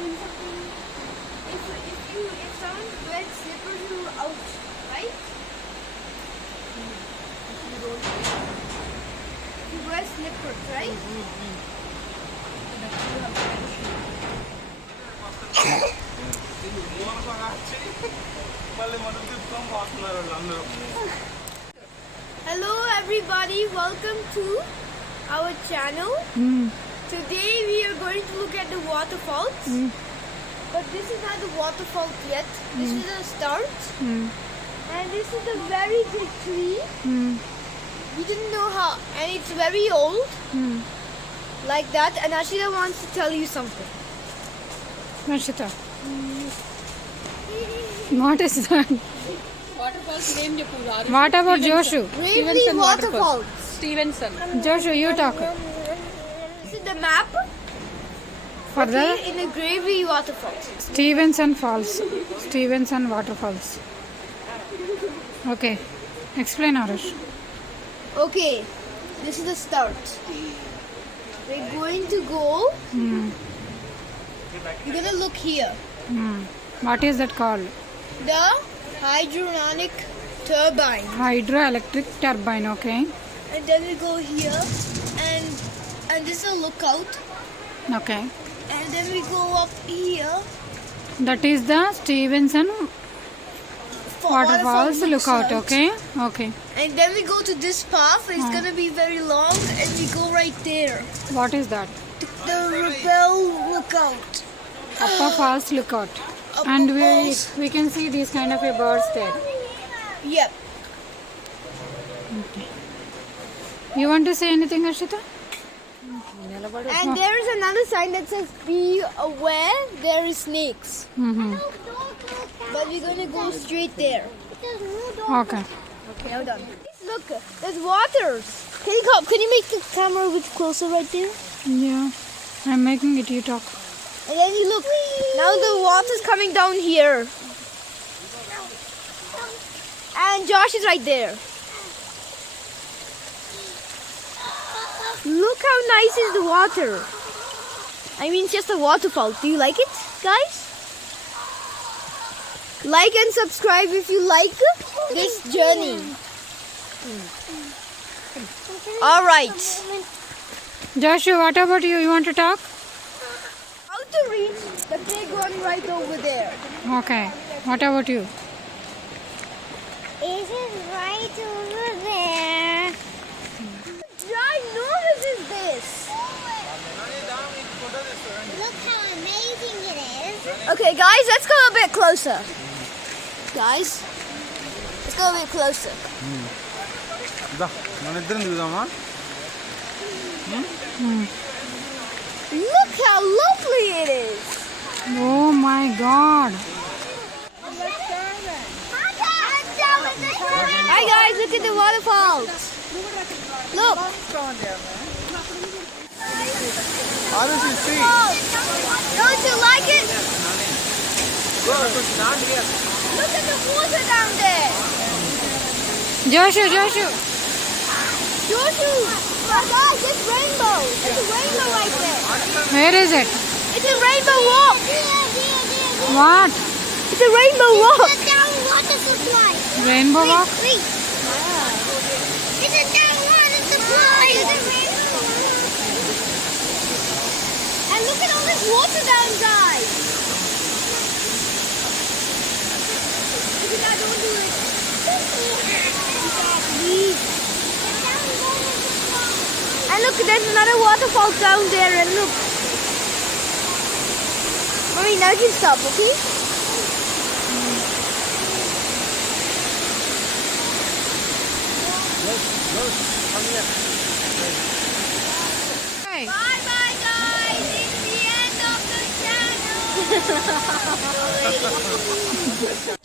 tell you something. If someone wears slippers, you will out, right? You wear slippers, right? Hello everybody, welcome to our channel. Today we are going to look at the waterfalls. But this is not the waterfall yet. This is the start. And this is a very big tree. We didn't know how, and it's very old. Like that. And Ashita wants to tell you something. Ashita. What is that? Waterfalls name Japur. What about Joshu? Gravely waterfalls. Stevenson. Joshu, you talk. This is the map. For the In the Gravely waterfalls. Stevenson Falls. Stevenson Waterfalls. Okay. Explain, Arish. Okay, this is the start. We're going to go. You're gonna look here. What is that called? The hydronic turbine. Hydroelectric turbine, okay. And then we go here, and this is a lookout. Okay. And then we go up here. That is the Stevenson Waterfalls lookout, okay? Okay. And then we go to this path. It's gonna be very long, and we go right there. What is that? The Rebel lookout. Upper Falls lookout. Upper And Falls. we can see these kind of a birds there. Yep. You want to say anything, Ashita? And there is another sign that says "Be aware, there is snakes." But we're gonna go straight there. Okay. Okay, hold on. Look, there's waters. Can you make the camera a bit closer right there? Yeah. I'm making it, you talk. And then you look. Now the water's coming down here. And Josh is right there. Look how nice is the water. I mean, it's just a waterfall. Do you like it, guys? Like and subscribe if you like this journey. All right. Joshua, what about you? You want to talk? How to reach the big one right over there? Okay. What about you? It is right over there. I know this is this. Look how amazing it is. Okay, guys, let's go a bit closer. Guys, let's go a bit closer. Look how lovely it is. Oh my God. Hi guys, look at the waterfalls. Look. Don't you like it? Look at the water down there. Joshua. Guys, it's rainbow. It's a rainbow right there. Where is it? It's a rainbow walk. What? It's a rainbow walk. It's a down water supply. Rainbow walk? Wait. It's a down water supply. And look at all this water down, guys. Look at that, don't do it. And look, there's another waterfall down there, and look. Mommy, now you can stop, okay? Hey. Bye-bye, guys. It's the end of the channel.